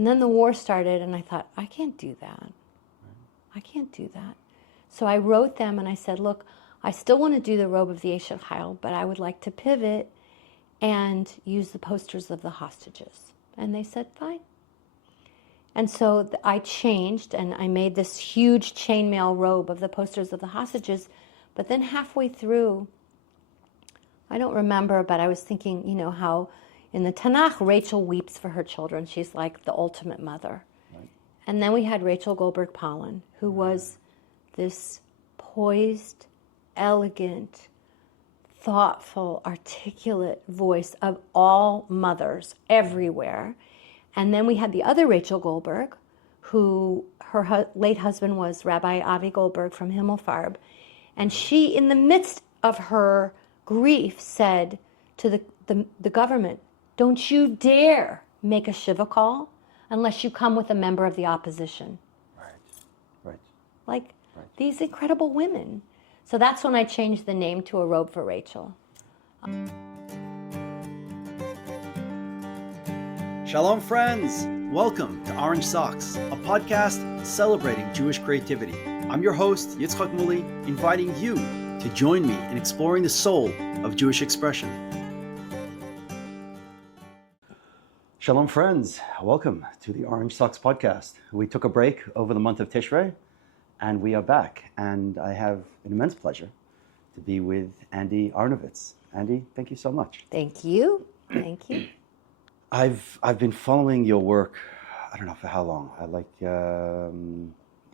And then the war started, and I thought, I can't do that. I can't do that. So I wrote them, and I said, look, I still want to do the robe of the Eshet Chayil, but I would like to pivot and use the posters of the hostages. And they said, fine. And so I changed, and I made this huge chainmail robe of the posters of the hostages. But then halfway through, I don't remember, but I was thinking, you know, how in the Tanakh, Rachel weeps for her children. She's like the ultimate mother. Right. And then we had Rachel Goldberg-Pollen, who was this poised, elegant, thoughtful, articulate voice of all mothers everywhere. And then we had the other Rachel Goldberg, who her late husband was Rabbi Avi Goldberg from Himmelfarb. And she, in the midst of her grief, said to the government, don't you dare make a Shiva call unless you come with a member of the opposition. Right. Like these incredible women. So that's when I changed the name to A Robe for Rachel. Shalom, friends. Welcome to Orange Socks, a podcast celebrating Jewish creativity. I'm your host, Yitzchak Muli, inviting you to join me in exploring the soul of Jewish expression. Shalom, friends. Welcome to the Orange Socks podcast. We took a break over the month of Tishrei, and we are back. And I have an immense pleasure to be with Andi Arnovitz. Andi, thank you so much. Thank you. Thank you. I've been following your work. I don't know for how long.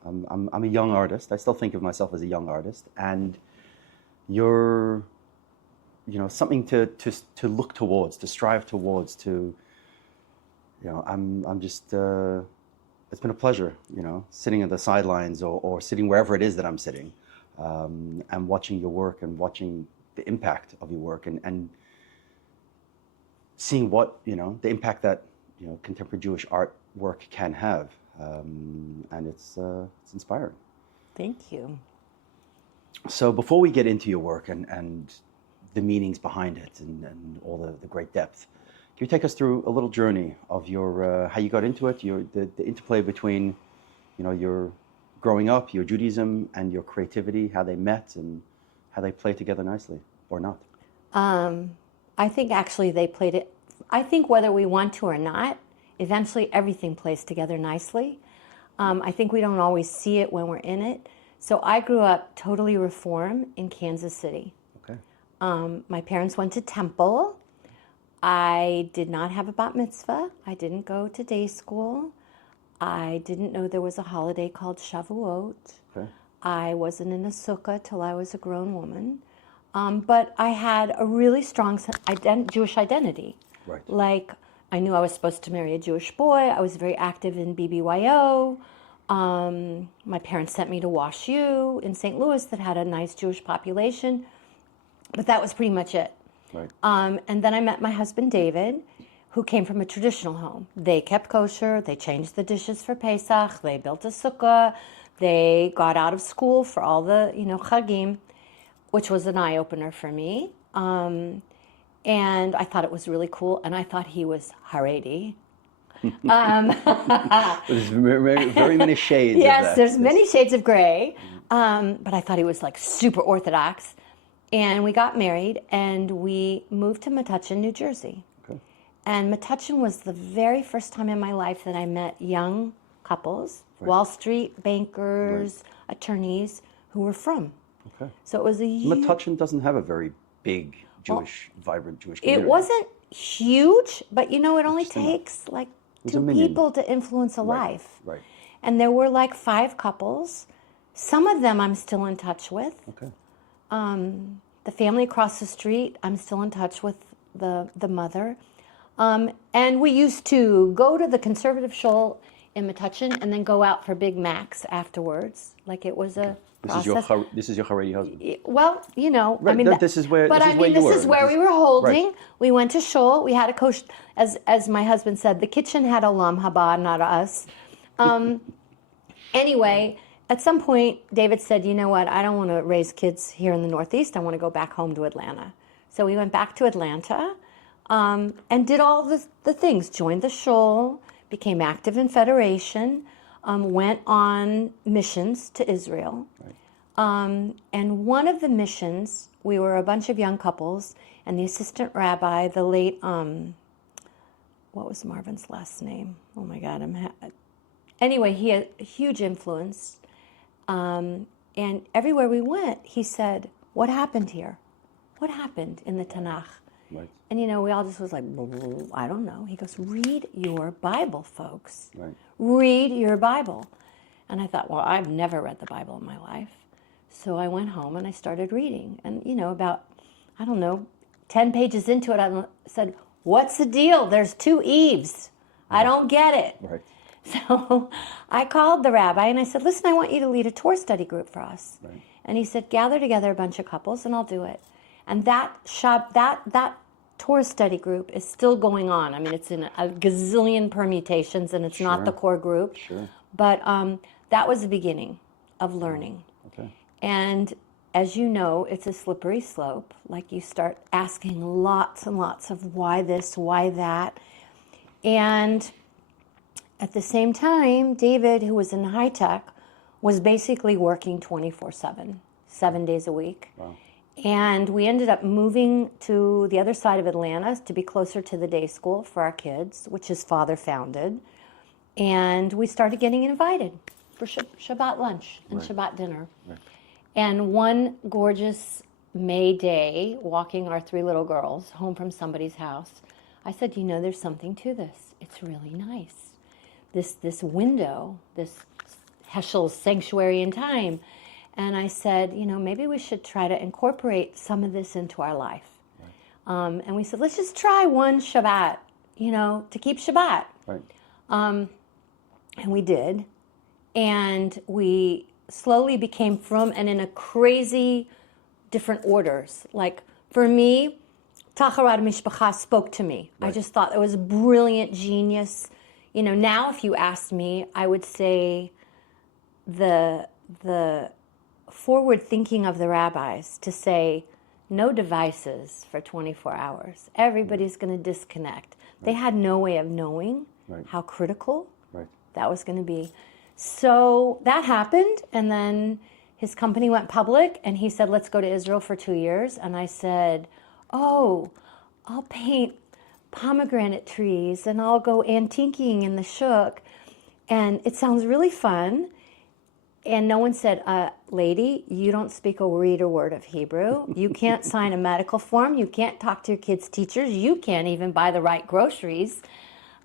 I'm a young artist. I still think of myself as a young artist, and you're, you know, something to look towards, to strive towards, to. You know, I'm just, it's been a pleasure, you know, sitting at the sidelines or sitting wherever it is that I'm sitting, and watching your work and watching the impact of your work and seeing what, you know, the impact that, you know, contemporary Jewish artwork can have. And it's inspiring. Thank you. So before we get into your work and the meanings behind it and all the great depth, can you take us through a little journey of your how you got into it, the interplay between, you know, your growing up, your Judaism, and your creativity, how they met and how they play together nicely, or not? I think actually they played it. I think whether we want to or not, eventually everything plays together nicely. I think we don't always see it when we're in it. So I grew up totally Reform in Kansas City. Okay. My parents went to temple. I did not have a bat mitzvah. I didn't go to day school. I didn't know there was a holiday called Shavuot. Okay. I wasn't in a sukkah till I was a grown woman. But I had a really strong Jewish identity. Right. Like, I knew I was supposed to marry a Jewish boy. I was very active in BBYO. My parents sent me to Wash U in St. Louis that had a nice Jewish population. But that was pretty much it. Right. And then I met my husband, David, who came from a traditional home. They kept kosher. They changed the dishes for Pesach. They built a sukkah. They got out of school for all the, you know, chagim, which was an eye-opener for me. And I thought it was really cool. And I thought he was Haredi. There's very many shades yes, of that. There's many shades of gray. But I thought he was like super Orthodox. And we got married, and we moved to Metuchen, New Jersey. Okay. And Metuchen was the very first time in my life that I met young couples, Right. Wall Street bankers, attorneys, who were from. Okay. So it was a huge... Metuchen doesn't have a very big vibrant Jewish community. It wasn't huge, but you know, it only takes like two people to influence a life. Right. And there were like 5 couples. Some of them I'm still in touch with. Okay. The family across the street, I'm still in touch with the mother. And we used to go to the conservative shul in Metuchen and then go out for Big Macs afterwards. Like it was a process. This is your Haredi husband. Well, you know, right. I mean, this is where. But this I is mean, where you this were. is where we were holding. Right. We went to shul. We had a kosher, as my husband said, the kitchen had olam haba, not us. Anyway. At some point, David said, you know what, I don't want to raise kids here in the Northeast. I want to go back home to Atlanta. So we went back to Atlanta and did all the things, joined the shul, became active in Federation, went on missions to Israel. Right. And one of the missions, we were a bunch of young couples, and the assistant rabbi, the late, what was Marvin's last name? Oh my God, anyway, he had a huge influence. And everywhere we went, he said, what happened here? What happened in the Tanakh? Right. And we all just was like, I don't know. He goes, read your Bible, folks. Right. Read your Bible. And I thought, well, I've never read the Bible in my life. So I went home and I started reading. And, about, 10 pages into it, I said, what's the deal? There's 2 Eves. I don't get it. Right. So I called the rabbi and I said, listen, I want you to lead a Torah study group for us. Right. And he said, gather together a bunch of couples and I'll do it. And that Torah study group is still going on. I mean, it's in a gazillion permutations and it's not the core group. Sure. But that was the beginning of learning. Okay. And as you know, it's a slippery slope. Like you start asking lots and lots of why this, why that. And at the same time, David, who was in high tech, was basically working 24/7, 7 days a week. Wow. And we ended up moving to the other side of Atlanta to be closer to the day school for our kids, which his father founded. And we started getting invited for Shabbat lunch and Shabbat dinner. Right. And one gorgeous May day, walking our 3 little girls home from somebody's house, I said, there's something to this. It's really nice. This window, this Heschel's sanctuary in time. And I said, maybe we should try to incorporate some of this into our life. Right. And we said, let's just try one Shabbat, to keep Shabbat. Right. And we did. And we slowly became from and in a crazy different orders. Like for me, Tacharat Mishpacha spoke to me. Right. I just thought it was a brilliant genius. Now if you asked me, I would say the forward thinking of the rabbis to say no devices for 24 hours. Everybody's going to disconnect. Right. They had no way of knowing how critical that was going to be. So that happened, and then his company went public, and he said, let's go to Israel for 2 years. And I said, I'll paint pomegranate trees, and I'll go antiquing in the shuk, and it sounds really fun. And no one said, lady, you don't speak a read or word of Hebrew. You can't sign a medical form. You can't talk to your kids' teachers. You can't even buy the right groceries.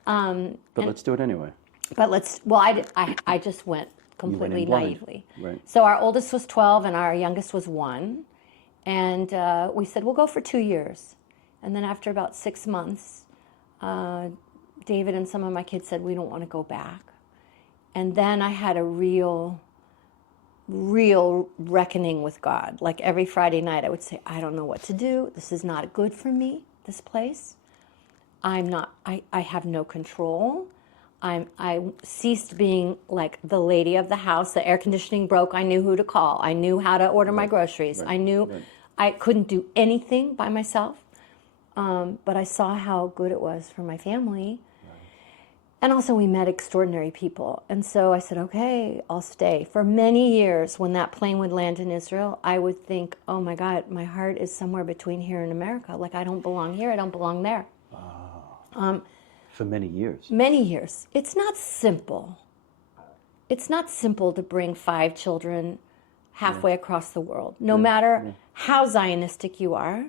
But let's do it anyway. I just went completely naively. Right. So our oldest was 12 and our youngest was 1. And we said, we'll go for 2 years. And then after about 6 months, David and some of my kids said, we don't want to go back. And then I had a real reckoning with God. Like every Friday night I would say, I don't know what to do. This is not good for me, this place. I have no control. I ceased being like the lady of the house. The air conditioning broke. I knew who to call. I knew how to order my groceries. Right. I knew I couldn't do anything by myself. But I saw how good it was for my family. And also we met extraordinary people. And so I said, okay, I'll stay. For many years, when that plane would land in Israel, I would think, oh my God, my heart is somewhere between here and America. Like I don't belong here, I don't belong there. For many years. Many years. It's not simple. It's not simple to bring 5 children halfway across the world. No matter how Zionistic you are,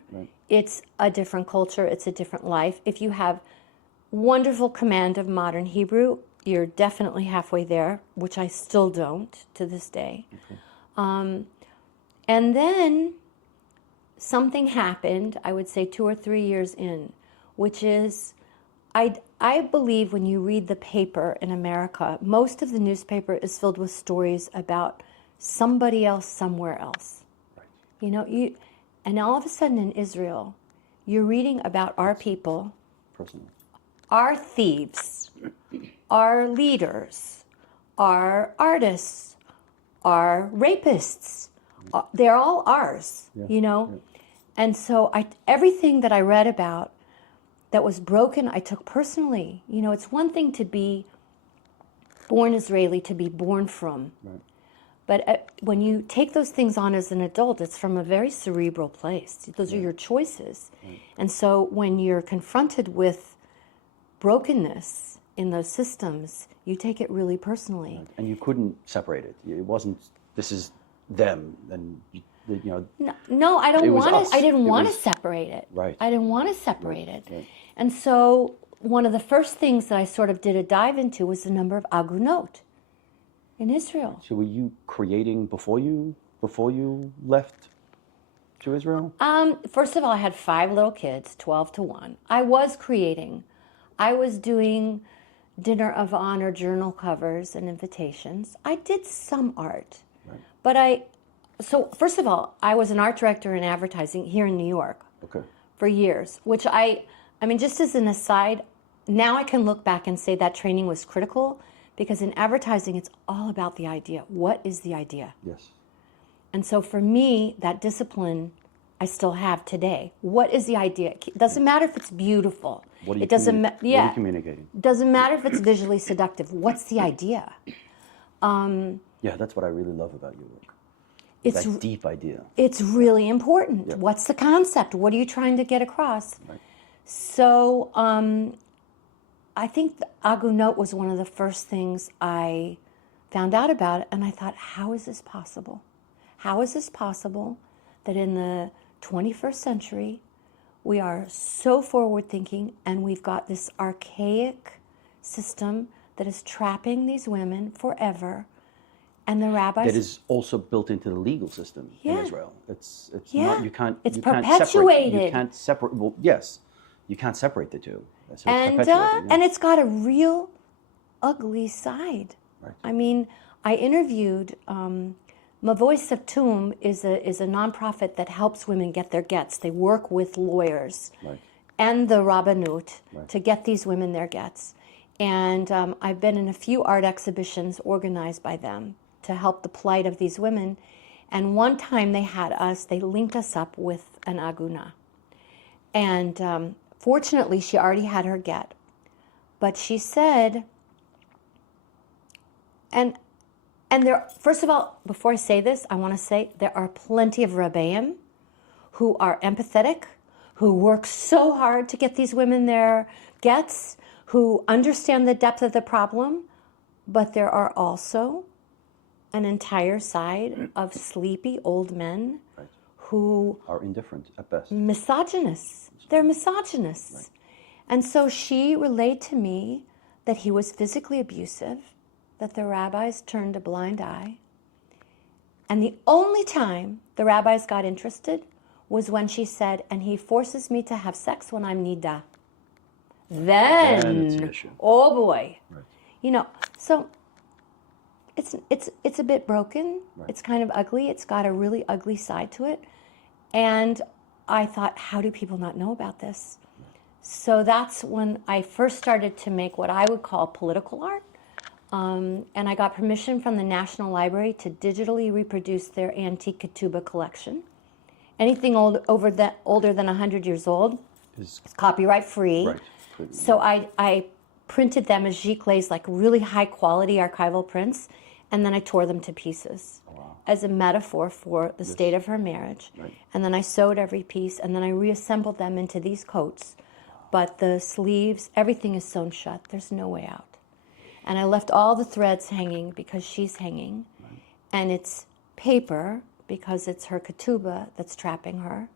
it's a different culture, it's a different life. If you have wonderful command of modern Hebrew, you're definitely halfway there, which I still don't to this day. Okay. And then something happened, I would say 2 or 3 years in, which is, I believe when you read the paper in America, most of the newspaper is filled with stories about somebody else somewhere else. Right. And all of a sudden in Israel, you're reading about our people, personally, our thieves, our leaders, our artists, our rapists. They're all ours, Yeah. And so everything that I read about that was broken, I took personally. You know, it's one thing to be born Israeli, to be born from. Right. But when you take those things on as an adult, it's from a very cerebral place. Those are your choices. Right. And so when you're confronted with brokenness in those systems, you take it really personally. Right. And you couldn't separate it. It wasn't, this is them, and you know. No, I don't want us. to. I didn't It want to was- separate it. Right. I didn't want to separate it. Right. And so one of the first things that I sort of did a dive into was the number of agunot in Israel. So were you creating before you left to Israel? First of all, I had 5 little kids, 12 to 1. I was creating. I was doing dinner of honor journal covers and invitations. I did some art. Right. But so first of all, I was an art director in advertising here in New York Okay. for years, which I mean, just as an aside, now I can look back and say that training was critical because in advertising, it's all about the idea. What is the idea? Yes. And so for me, that discipline I still have today. What is the idea? It doesn't matter if it's beautiful. What are you It doesn't What are you communicating? Doesn't matter if it's visually seductive. What's the idea? Yeah, that's what I really love about your work. It's That deep idea. It's really important. Yep. What's the concept? What are you trying to get across? Right. So I think the agunot was one of the first things I found out about it, and I thought, how is this possible? How is this possible that in the 21st century we are so forward-thinking and we've got this archaic system that is trapping these women forever, and the rabbis... That is also built into the legal system in Yeah. Israel. It's Yeah. not, you can't... It's you can't perpetuated. Separate, you can't separate... Well, yes. You can't separate the two. So it's perpetuated, yeah. And it's got a real ugly side. Right. I mean, I interviewed Mavoy Septum is a nonprofit that helps women get their gets. They work with lawyers Right. and the Rabbanut Right. to get these women their gets. And I've been in a few art exhibitions organized by them to help the plight of these women. And one time they linked us up with an aguna. And fortunately, she already had her get. But she said, and there, first of all, before I say this, I want to say there are plenty of Rebbeim who are empathetic, who work so hard to get these women their gets, who understand the depth of the problem, but there are also an entire side of sleepy old men Right. who Are indifferent at best. misogynists. They're misogynists. Right. And so she relayed to me that he was physically abusive, that the rabbis turned a blind eye. And the only time the rabbis got interested was when she said, and he forces me to have sex when I'm nida. Then it's an issue. Oh boy. Right. You know, so it's a bit broken. Right. It's kind of ugly. It's got a really ugly side to it. And I thought, how do people not know about this? So that's when I first started to make what I would call political art. And I got permission from the National Library to digitally reproduce their antique ketubah collection. Anything older than 100 years old Is is copyright free. right. So I printed them as giclées, like really high quality archival prints, and then I tore them to pieces as a metaphor for the state of her marriage. Right. And then I sewed every piece, and then I reassembled them into these coats. But the sleeves, everything is sewn shut. There's no way out. And I left all the threads hanging because she's hanging. Right. And it's paper because it's her ketubah that's trapping her.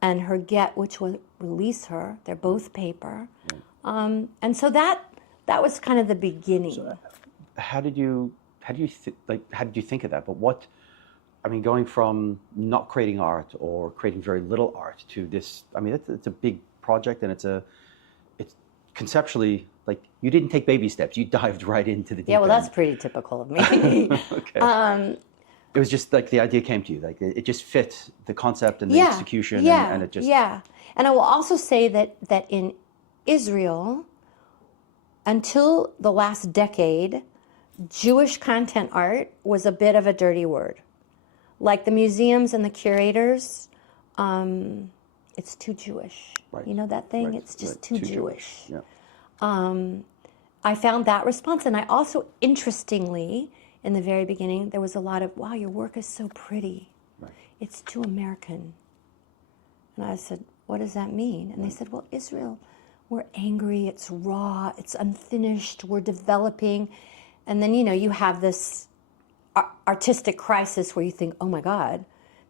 And her get, which will release her. They're both paper. Right. And so that was kind of the beginning. So how did you think of that? But what, I mean, going from not creating art or creating very little art to this, I mean, it's a big project, and it's conceptually, like, you didn't take baby steps. You dived right into the deep Yeah, well, end. that's pretty typical of me. Okay. It was just like the idea came to you, like it just fit the concept and the execution, and it just... Yeah, and I will also say that in Israel, until the last decade, Jewish content art was a bit of a dirty word. Like the museums and the curators, it's too Jewish. Right. You know that thing? Right. It's just Right. too Jewish. Yeah. I found that response. And I also, interestingly, in the very beginning, there was a lot of, wow, your work is so pretty. Right. It's too American. And I said, what does that mean? And they said, well, Israel, we're angry, it's raw, it's unfinished, we're developing. And then, you have this artistic crisis where you think, oh my God,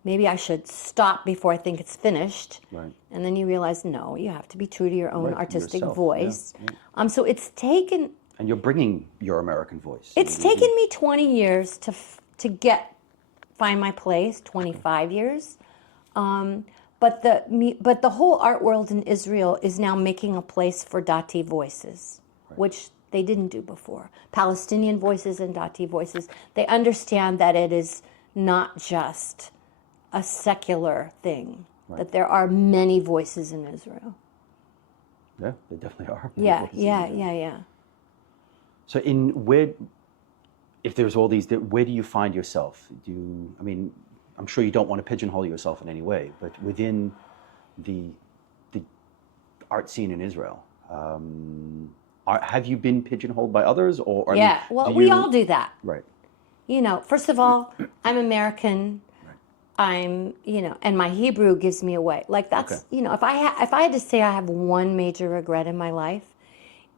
maybe I should stop before I think it's finished. Right. And then you realize, no, you have to be true to your own Right, artistic yourself, voice. yeah. So it's taken... And you're bringing your American voice. It's taken me 20 years to find my place, 25 years. But the whole art world in Israel is now making a place for Dati voices, which they didn't do before. Palestinian voices and Dati voices. They understand that it is not just a secular thing, that there are many voices in Israel. Yeah, there definitely are. Yeah. So if there's all these, where do you find yourself? I'm sure you don't want to pigeonhole yourself in any way, but within the art scene in Israel, have you been pigeonholed by others, or we all do that. Right. First of all, I'm American. I'm, and my Hebrew gives me away. Like that's, if I had to say I have one major regret in my life,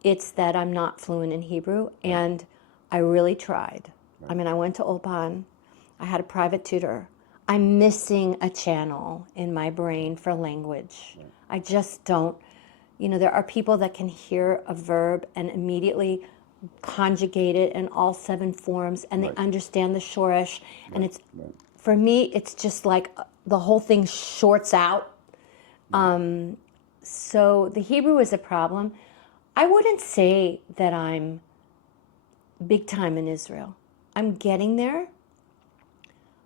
it's that I'm not fluent in Hebrew, and I really tried. Right. I went to Ulpan. I had a private tutor. I'm missing a channel in my brain for language. Right. I just don't. There are people that can hear a verb and immediately conjugate it in all 7 forms, and they understand the shoresh, and it's... For me, it's just like the whole thing shorts out. So the Hebrew is a problem. I wouldn't say that I'm big time in Israel. I'm getting there.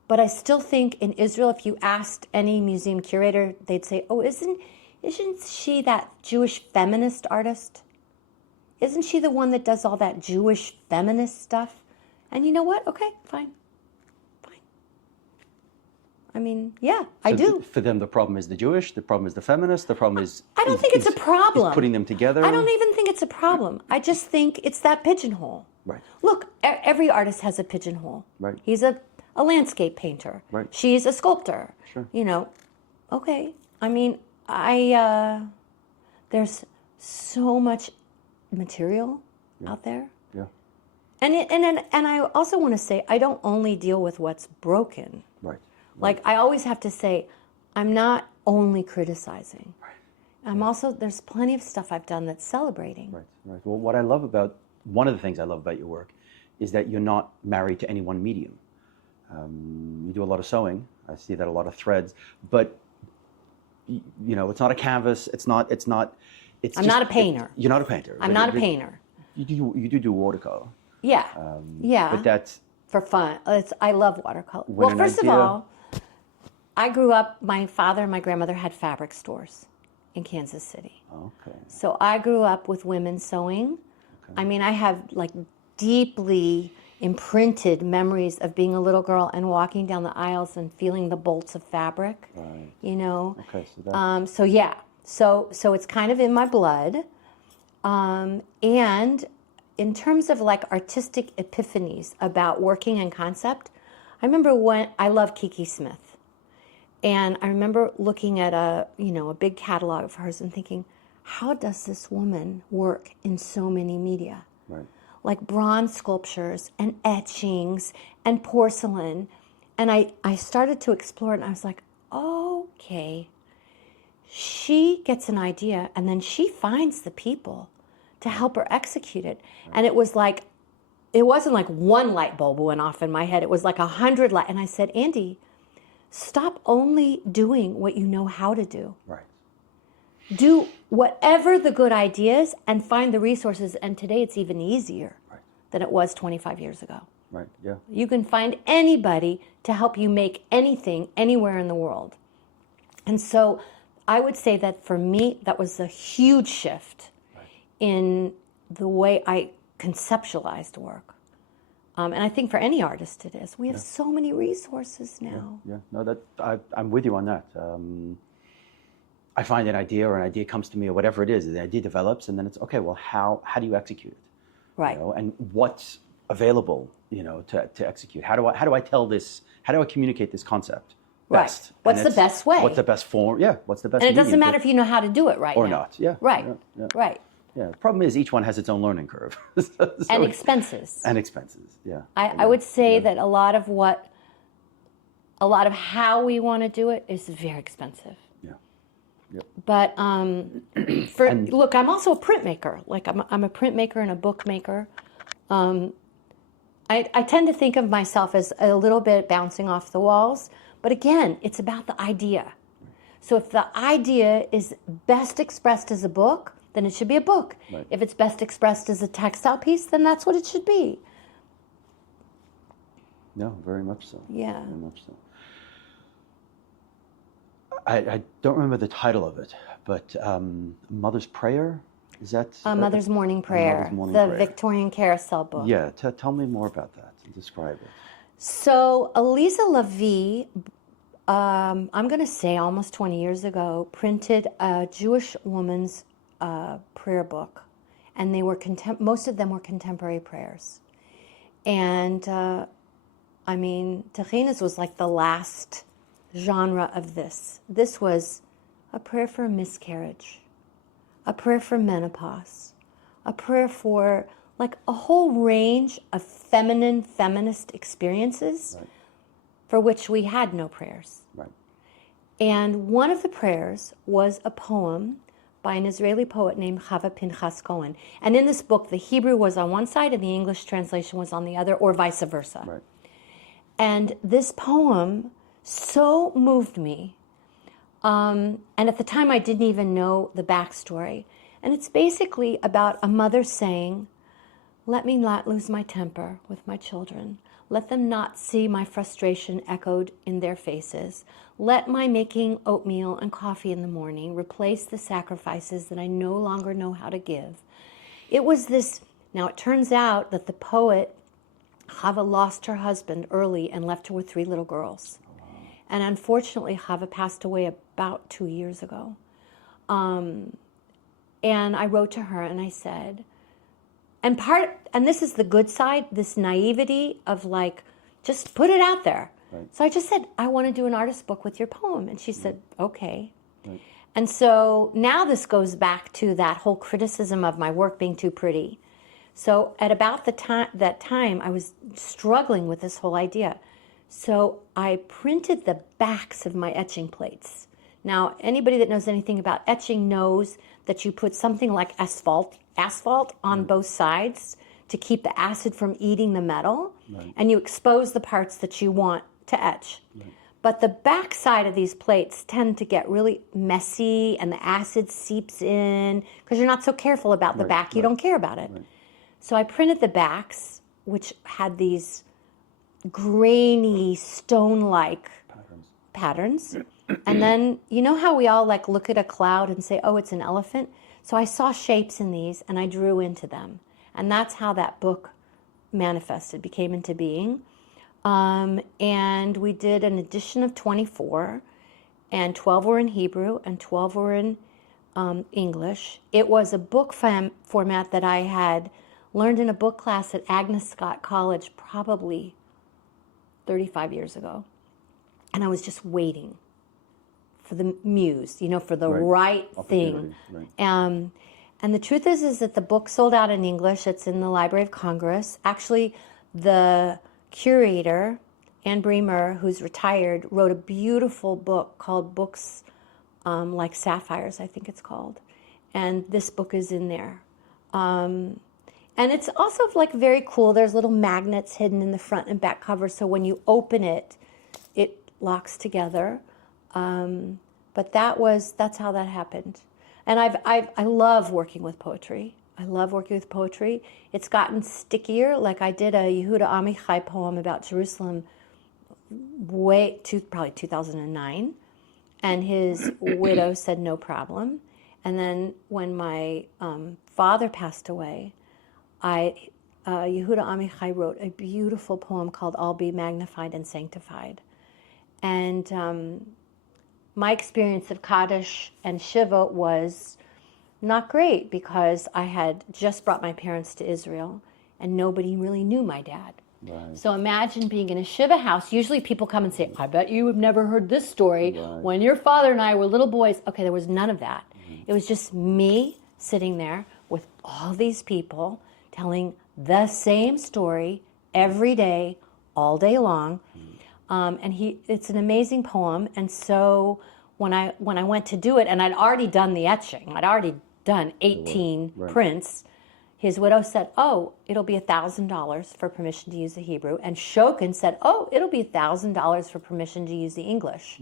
But I still think in Israel, if you asked any museum curator, they'd say, oh, isn't she that Jewish feminist artist? Isn't she the one that does all that Jewish feminist stuff? And you know what? Okay, fine. I do. For them, the problem is the Jewish, the problem is the feminist, the problem is... I don't think it's a problem. Is putting them together. I don't even think it's a problem. I just think it's that pigeonhole. Right. Look, every artist has a pigeonhole. Right. He's a landscape painter. Right. She's a sculptor. Sure. Okay. There's so much material out there. Yeah. And I also want to say, I don't only deal with what's broken. Right. Like, I always have to say, I'm not only criticizing. Right. I'm also, there's plenty of stuff I've done that's celebrating. Right. Well, one of the things I love about your work is that you're not married to any one medium. You do a lot of sewing. I see that a lot of threads, but it's not a canvas. I'm not a painter. You're not a painter. I'm not a painter. You do watercolor. Yeah. But that's for fun. I love watercolor. Well, first of all, I grew up, my father and my grandmother had fabric stores in Kansas City. Okay. So I grew up with women sewing. Okay. I have deeply imprinted memories of being a little girl and walking down the aisles and feeling the bolts of fabric. Right. Okay. So So it's kind of in my blood. And in terms of artistic epiphanies about working and concept, I remember when I love Kiki Smith. And I remember looking at a big catalog of hers and thinking, how does this woman work in so many media? Right. Like bronze sculptures and etchings and porcelain. And I started to explore it, and I was like, okay. She gets an idea, and then she finds the people to help her execute it. Right. And it wasn't like one light bulb went off in my head. It was like 100 light. And I said, Andi, stop only doing what you know how to do. Right. Do whatever the good idea is and find the resources. And today it's even easier than it was 25 years ago. Right, yeah. You can find anybody to help you make anything anywhere in the world. And so I would say that for me, that was a huge shift in the way I conceptualized work. And I think for any artist it is. We have so many resources now. Yeah. No, I'm with you on that. I find an idea, or an idea comes to me, or whatever it is, the idea develops, and then it's okay. Well, how do you execute it? Right. And what's available, to execute? How do I tell this? How do I communicate this concept best? Right. What's the best way? What's the best form? Yeah. What's the best? And it doesn't matter if you know how to do it right or now. not. Yeah. Right. Yeah. Right. Yeah. The problem is each one has its own learning curve. And expenses. And expenses. Yeah. I would say that a lot of how we want to do it is very expensive. Yeah. Yep. But look, I'm also a printmaker. Like I'm a printmaker and a bookmaker. I tend to think of myself as a little bit bouncing off the walls. But again, it's about the idea. So if the idea is best expressed as a book, then it should be a book. Right. If it's best expressed as a textile piece, then that's what it should be. No, very much so. Yeah. Very much so. I don't remember the title of it, but Mother's Prayer, is that? Mother's Morning Prayer, the Victorian Carousel book. Yeah, tell me more about that and describe it. So Eliza Levy, I'm going to say almost 20 years ago, printed a Jewish woman's prayer book, and they were most of them were contemporary prayers. And Techinas was like the last genre of this. This was a prayer for a miscarriage, a prayer for menopause, a prayer for like a whole range of feminist experiences, right, for which we had no prayers. Right. And one of the prayers was a poem by an Israeli poet named Chava Pinchas Cohen. And in this book, the Hebrew was on one side and the English translation was on the other, or vice versa. Right. And this poem so moved me. And at the time, I didn't even know the backstory. And it's basically about a mother saying, "Let me not lose my temper with my children. Let them not see my frustration echoed in their faces. Let my making oatmeal and coffee in the morning replace the sacrifices that I no longer know how to give." It was this. Now, it turns out that the poet, Chava, lost her husband early and left her with 3 little girls. And unfortunately, Chava passed away about 2 years ago. And I wrote to her and I said, and this is the good side, this naivety of like, just put it out there. Right. So I just said, I want to do an artist book with your poem. And she said, okay. Right. And so now this goes back to that whole criticism of my work being too pretty. So at about that time, I was struggling with this whole idea. So I printed the backs of my etching plates. Now, anybody that knows anything about etching knows that you put something like asphalt on both sides to keep the acid from eating the metal, right, and you expose the parts that you want to etch. Right. But the back side of these plates tend to get really messy and the acid seeps in because you're not so careful about the back. You don't care about it. Right. So I printed the backs, which had these grainy, stone-like patterns. And then, you know how we all like look at a cloud and say, oh, it's an elephant? So I saw shapes in these and I drew into them. And that's how that book manifested, became into being. And we did an edition of 24, and 12 were in Hebrew and 12 were in English. It was a book format that I had learned in a book class at Agnes Scott College probably 35 years ago. And I was just waiting for the muse, for the right thing. Right. And the truth is that the book sold out in English. It's in the Library of Congress. Actually, the curator, Ann Bremer, who's retired, wrote a beautiful book called Books Like Sapphires, I think it's called. And this book is in there. And it's also like very cool. There's little magnets hidden in the front and back cover, so when you open it, it locks together. But that's how that happened. And I love working with poetry. I love working with poetry. It's gotten stickier. Like I did a Yehuda Amichai poem about Jerusalem probably 2009. And his widow said no problem. And then when my father passed away, Yehuda Amichai wrote a beautiful poem called I'll Be Magnified and Sanctified. And my experience of Kaddish and Shiva was not great because I had just brought my parents to Israel and nobody really knew my dad. Right. So imagine being in a Shiva house. Usually people come and say, I bet you have never heard this story. Right. When your father and I were little boys. Okay, there was none of that. It was just me sitting there with all these people telling the same story every day, all day long. It's an amazing poem. And so when I went to do it, and I'd already done the etching, I'd already done 18 prints, his widow said, oh, it'll be $1,000 for permission to use the Hebrew. And Shokin said, oh, it'll be $1,000 for permission to use the English.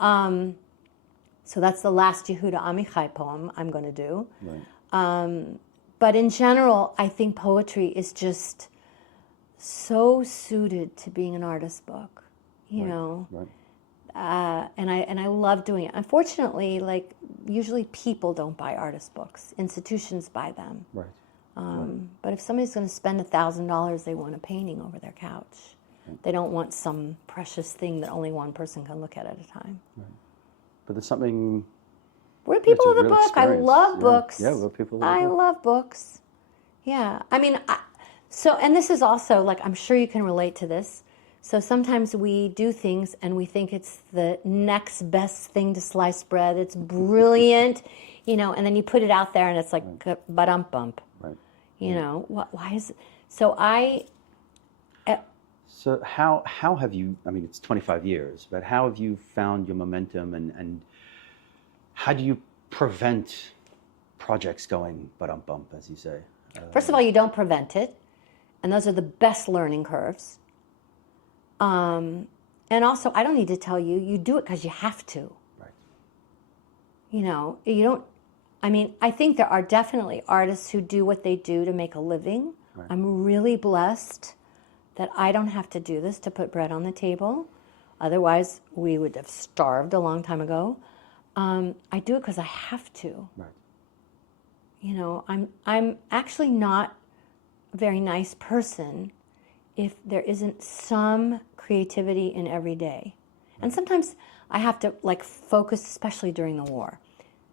So that's the last Yehuda Amichai poem I'm going to do. Right. But in general, I think poetry is just so suited to being an artist book, you know. Right. And I love doing it. Unfortunately, like usually people don't buy artist books; institutions buy them. Right. But if somebody's going to spend $1,000, they want a painting over their couch. Right. They don't want some precious thing that only one person can look at a time. Right. But there's something. We're people of the book. Experience. I love books. Yeah, we're people of the book. I love books. Yeah. I mean, and this is also, like, I'm sure you can relate to this. So sometimes we do things and we think it's the next best thing to slice bread. It's brilliant, you know, and then you put it out there and it's like, ba-dum-bump. Right. You know, why is it? So how have you, I mean, it's 25 years, but how have you found your momentum and how do you prevent projects going ba-dum-bump, as you say? First of all, you don't prevent it. And those are the best learning curves. And also, I don't need to tell you, you do it because you have to. Right. You know, you don't, I mean, I think there are definitely artists who do what they do to make a living. Right. I'm really blessed that I don't have to do this to put bread on the table. Otherwise, we would have starved a long time ago. I do it because I have to. Right. You know, I'm actually not a very nice person if there isn't some creativity in every day. Right. And sometimes I have to like focus, especially during the war.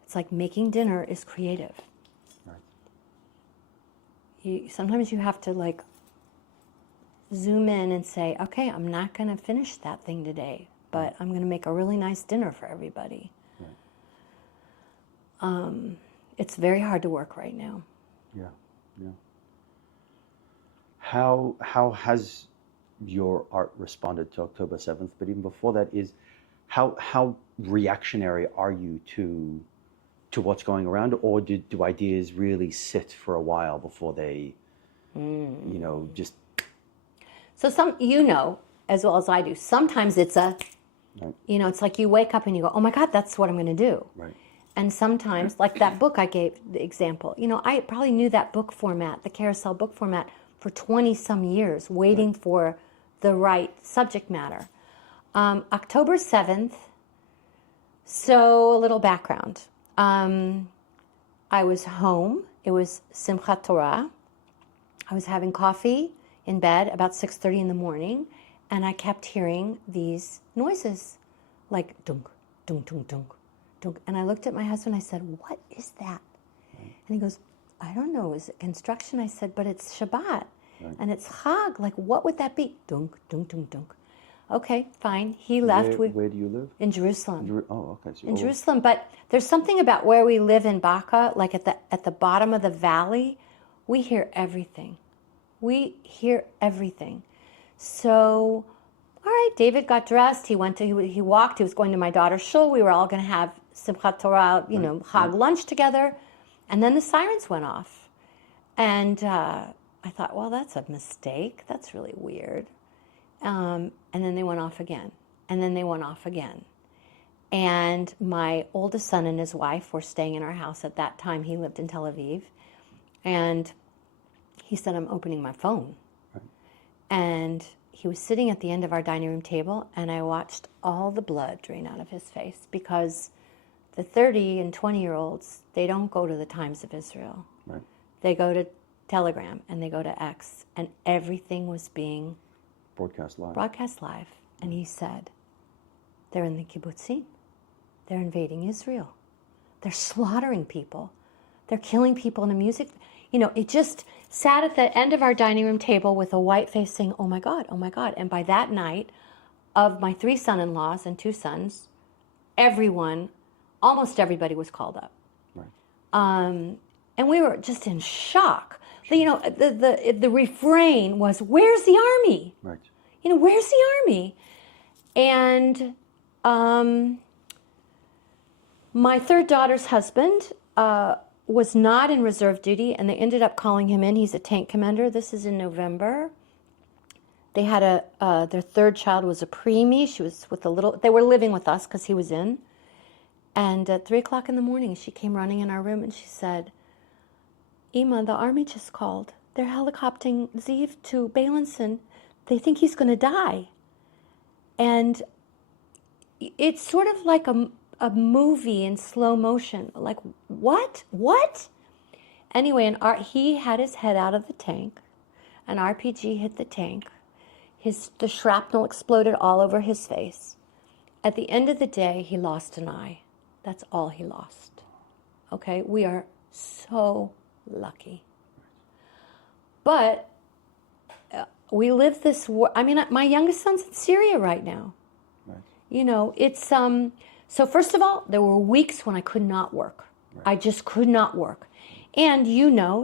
It's like making dinner is creative. Right. Sometimes you have to like zoom in and say, okay, I'm not going to finish that thing today, but I'm going to make a really nice dinner for everybody. Right. It's very hard to work right now. Yeah, yeah. How has your art responded to October 7th? But even before that, is how reactionary are you to what's going around, or do ideas really sit for a while before they, you know, just... So you know, as well as I do, sometimes it's right. You know, it's like you wake up and you go, oh my God, that's what I'm going to do. Right. And sometimes, like that book I gave the example, you know, I probably knew that book format, the carousel book format, for 20 some years, waiting right. for the right subject matter. October 7th, so a little background. I was home. It was Simchat Torah. I was having coffee in bed about 6:30 in the morning, and I kept hearing these noises, like dunk, dunk, dunk, dunk, dunk. And I looked at my husband, I said, what is that? Right. And he goes, I don't know, is it construction? I said, but it's Shabbat, right. and it's Chag, like what would that be? Dunk, dunk, dunk, dunk. Okay, fine. He left. Where do you live? In Jerusalem. Oh, okay. So in Jerusalem, but there's something about where we live in Baca, like at the bottom of the valley, we hear everything. We hear everything. So, all right, David got dressed. He walked. He was going to my daughter's shul. We were all going to have Simchat Torah, you know, Chag lunch together. And then the sirens went off. And I thought, well, that's a mistake. That's really weird. And then they went off again. And then they went off again. And my oldest son and his wife were staying in our house at that time. He lived in Tel Aviv. And he said, I'm opening my phone. Right. And he was sitting at the end of our dining room table, and I watched all the blood drain out of his face, because the 30 and 20-year-olds, they don't go to the Times of Israel. Right. They go to Telegram, and they go to X, and everything was being broadcast live. And he said, they're in the kibbutzim. they're invading Israel. They're slaughtering people. They're killing people in a music. It just sat at the end of our dining room table with a white face saying, oh my God, oh my God. And by that night, of my 3 son-in-laws and 2 sons, almost everybody was called up. Right. And we were just in shock. The refrain was, where's the army? Right. Where's the army? And my third daughter's husband was not in reserve duty, and they ended up calling him in. He's a tank commander. This is in November. They had their third child was a preemie. She was with they were living with us because he was in. And at 3 o'clock in the morning, she came running in our room and she said, Ima, the army just called. They're helicoptering Ziv to Beilinson. They think he's going to die. And it's sort of like a movie in slow motion. Like, what? What? Anyway, he had his head out of the tank. An RPG hit the tank. The shrapnel exploded all over his face. At the end of the day, he lost an eye. That's all he lost. Okay? We are so lucky. But we live this war. I mean, my youngest son's in Syria right now. Right. It's so first of all, there were weeks when I could not work. Right. I just could not work. And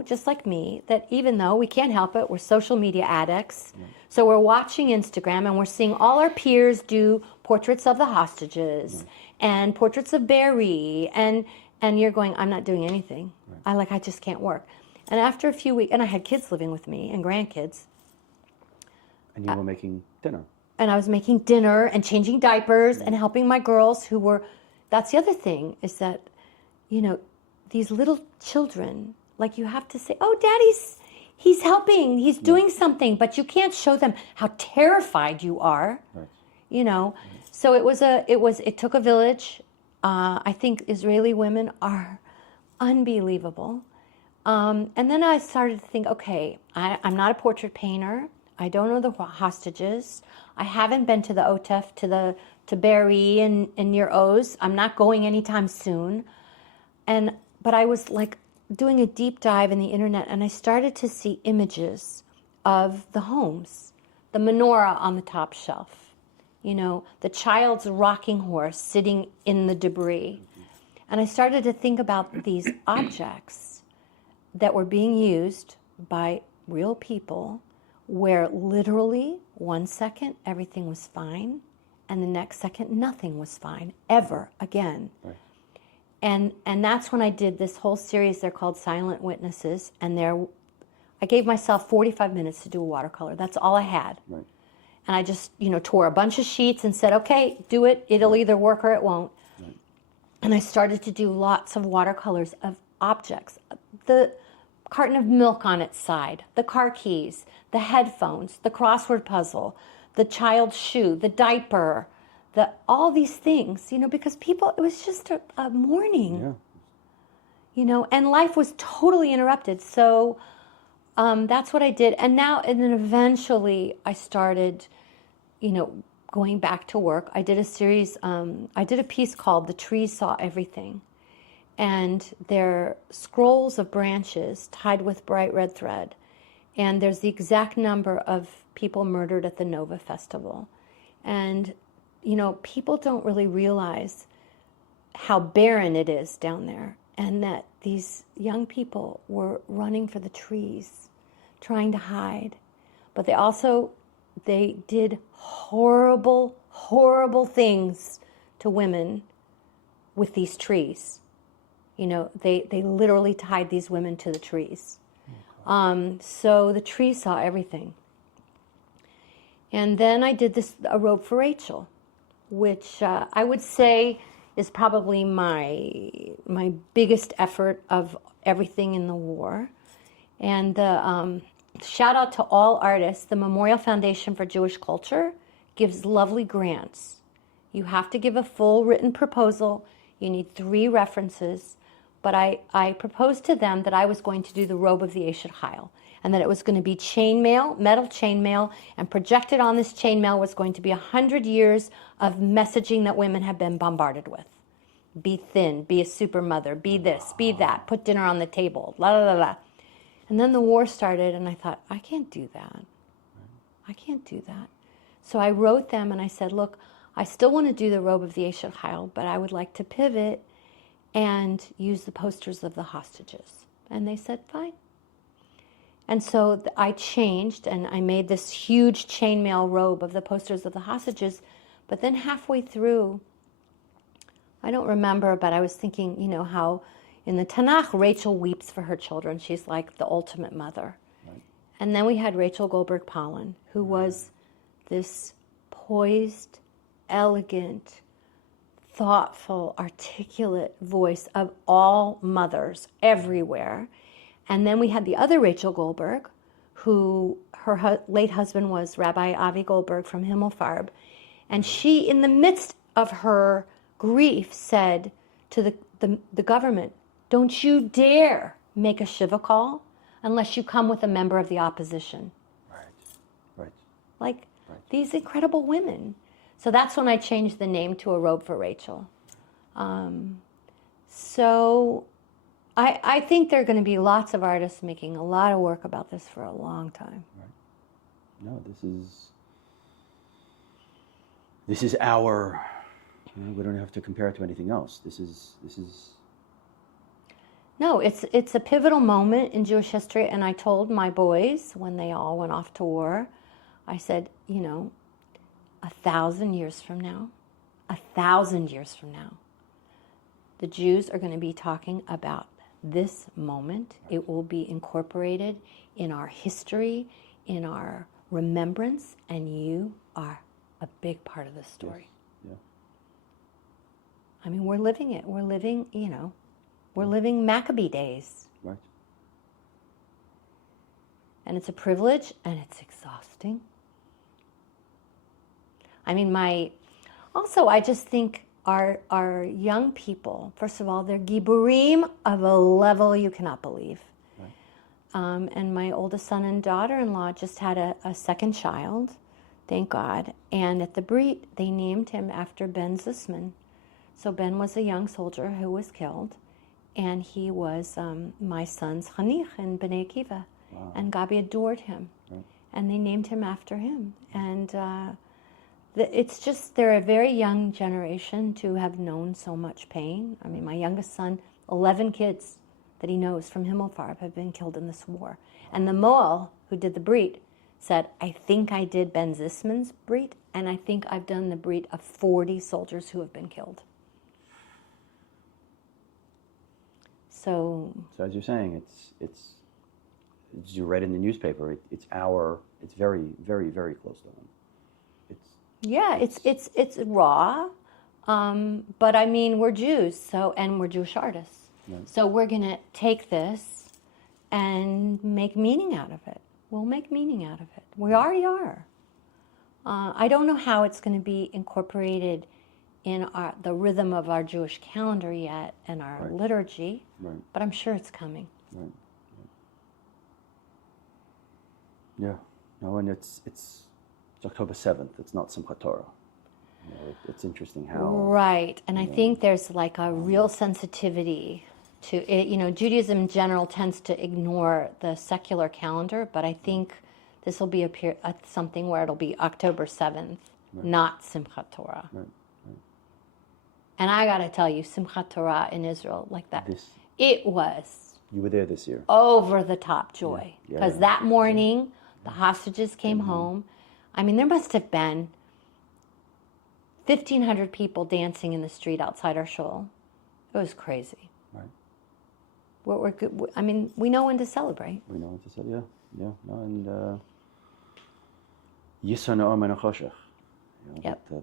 just like me, that even though we can't help it, we're social media addicts. Right. So we're watching Instagram and we're seeing all our peers do portraits of the hostages and portraits of Barry, and you're going, I'm not doing anything. Right. I just can't work. And after a few weeks, and I had kids living with me and grandkids. And you were making dinner. And I was making dinner and changing diapers and helping my girls who were, that's the other thing, is that, these little children, like you have to say, oh, he's helping, he's doing something, but you can't show them how terrified you are, right. So it took a village. I think Israeli women are unbelievable. And then I started to think, okay, I'm not a portrait painter. I don't know the hostages. I haven't been to the Otef, to Be'eri and near Oz. I'm not going anytime soon. But I was like doing a deep dive in the internet, and I started to see images of the homes, the menorah on the top shelf, the child's rocking horse sitting in the debris. And I started to think about these objects that were being used by real people, where literally 1 second everything was fine, and the next second nothing was fine ever again. Right. And that's when I did this whole series. They're called Silent Witnesses, and I gave myself 45 minutes to do a watercolor. That's all I had. Right. And I just, tore a bunch of sheets and said, okay, do it. It'll either work or it won't. Right. And I started to do lots of watercolors of objects. The carton of milk on its side, the car keys, the headphones, the crossword puzzle, the child's shoe, the diaper, all these things, because people, it was just a mourning, and life was totally interrupted. So that's what I did. And then eventually I started, going back to work. I did a series, I did a piece called The Trees Saw Everything. And they're scrolls of branches tied with bright red thread. And there's the exact number of people murdered at the Nova Festival. And people don't really realize how barren it is down there, and that these young people were running for the trees, trying to hide. But they did horrible, horrible things to women with these trees. They literally tied these women to the trees. So the trees saw everything. And then I did A Robe for Rachel, which I would say is probably my biggest effort of everything in the war. And shout out to all artists. The Memorial Foundation for Jewish Culture gives lovely grants. You have to give a full written proposal. You need 3 references. But I proposed to them that I was going to do the robe of the Eshet Chayil, and that it was going to be chainmail, metal chainmail, and projected on this chainmail was going to be 100 years of messaging that women have been bombarded with. be thin, be a super mother, be this, be that, put dinner on the table, la la la la. And then the war started, and I thought, I can't do that. I can't do that. So I wrote them and I said, look, I still want to do the robe of the Eshet Chayil, but I would like to pivot and use the posters of the hostages. And they said, fine. And so I changed, and I made this huge chainmail robe of the posters of the hostages. But then halfway through, I don't remember, but I was thinking, you know, how in the Tanakh, Rachel weeps for her children. She's like the ultimate mother. Right. And then we had Rachel Goldberg-Pollen, who was this poised, elegant, thoughtful, articulate voice of all mothers everywhere. And then we had the other Rachel Goldberg, who her late husband was Rabbi Avi Goldberg from Himmelfarb. And she, in the midst of her grief, said to the government, don't you dare make a Shiva call unless you come with a member of the opposition. Right. Like these incredible women. So that's when I changed the name to A Robe for Rachel. So I think there are going to be lots of artists making a lot of work about this for a long time. Right. No, this is our. You know, we don't have to compare it to anything else. This is. No, it's a pivotal moment in Jewish history, and I told my boys when they all went off to war, I said, you know, 1,000 years from now, 1,000 years from now, the Jews are going to be talking about this moment. It will be incorporated in our history, in our remembrance, and you are a big part of the story. Yes. Yeah. I mean, we're living it. We're living, you know, we're living Maccabee days. Right. And it's a privilege, and it's exhausting. I mean, I just think our young people, first of all, they're giburim of a level you cannot believe. Right. And my oldest son and daughter-in-law just had a second child, thank God. And at the Brit, they named him after Ben Zussman. So Ben was a young soldier who was killed, and he was my son's chanich in Bnei Akiva. Wow. And Gabi adored him. Right. And they named him after him. And it's just, they're a very young generation to have known so much pain. I mean, my youngest son, 11 kids that he knows from Himmelfarb have been killed in this war. And the Moel, who did the Brit, said, I think I did Ben Zisman's Brit, and I think I've done the Brit of 40 soldiers who have been killed. So as you're saying, it's as you read in the newspaper, it's very, very, very close to home. It's raw, but I mean, we're Jews, and we're Jewish artists. Right. So we're going to take this and make meaning out of it. We'll make meaning out of it. We already are. I don't know how it's going to be incorporated in the rhythm of our Jewish calendar yet and our liturgy, but I'm sure it's coming. Right. Yeah. No, and it's October 7th. It's not Simchat Torah. You know, it's interesting how. Right, and I think there's like a real sensitivity to it. You know, Judaism in general tends to ignore the secular calendar, but I think this will be something where it'll be October 7th, not Simchat Torah. Right. And I got to tell you, Simchat Torah in Israel, like that, it was. You were there this year. Over the top joy. Because that morning, the hostages came home. I mean, there must have been 1,500 people dancing in the street outside our shul. It was crazy. Right. We're good. I mean, we know when to celebrate. We know when to celebrate, yeah. No, and Yisra Omer min HaChoshech.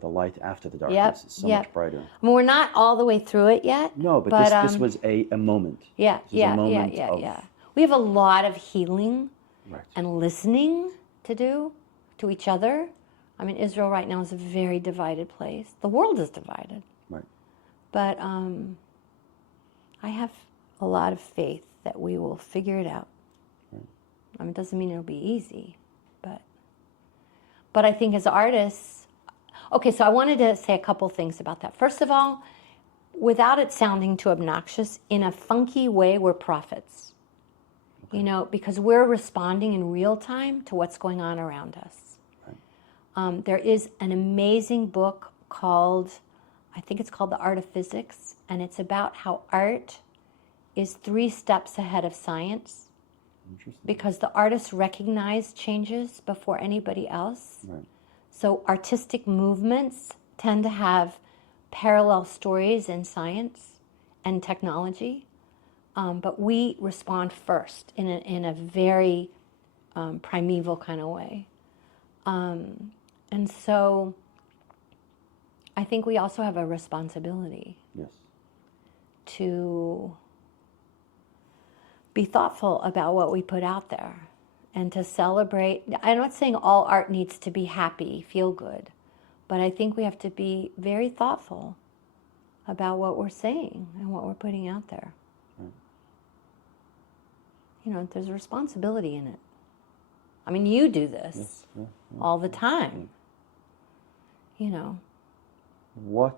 The light after the darkness is so much brighter. I mean, we're not all the way through it yet. No, but this was a moment. Yeah. We have a lot of healing and listening to do to each other. I mean, Israel right now is a very divided place. The world is divided. Right. But I have a lot of faith that we will figure it out. Right. I mean, it doesn't mean it'll be easy, but I think as artists. Okay, so I wanted to say a couple things about that. First of all, without it sounding too obnoxious, in a funky way, we're prophets. You know, because we're responding in real time to what's going on around us. Right. There is an amazing book called, I think it's called The Art of Physics, and it's about how art is 3 steps ahead of science, because the artists recognize changes before anybody else. Right. So artistic movements tend to have parallel stories in science and technology. But we respond first in a very primeval kind of way. And so I think we also have a responsibility Yes. to be thoughtful about what we put out there and to celebrate. I'm not saying all art needs to be happy, feel good, but I think we have to be very thoughtful about what we're saying and what we're putting out there. You know, there's a responsibility in it. I mean, you do this Yes. Yeah. all the time. You know. What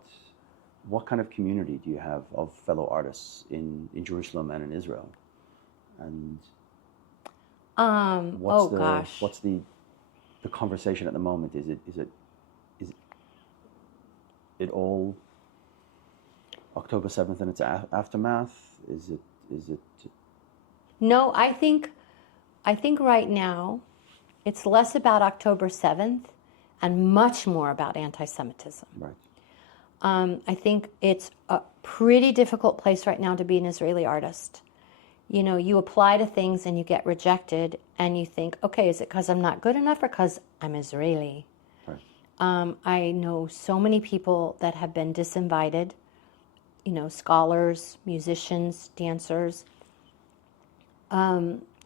kind of community do you have of fellow artists in Jerusalem and in Israel? And gosh. what's the conversation at the moment? Is it all October 7th and its aftermath? Is it No, I think right now it's less about October 7th and much more about anti-Semitism. right? I think it's a pretty difficult place right now to be an Israeli artist. You know, you apply to things and you get rejected and you think, okay, is it because I'm not good enough or because I'm Israeli? Right. I know so many people that have been disinvited, you know, scholars, musicians, dancers.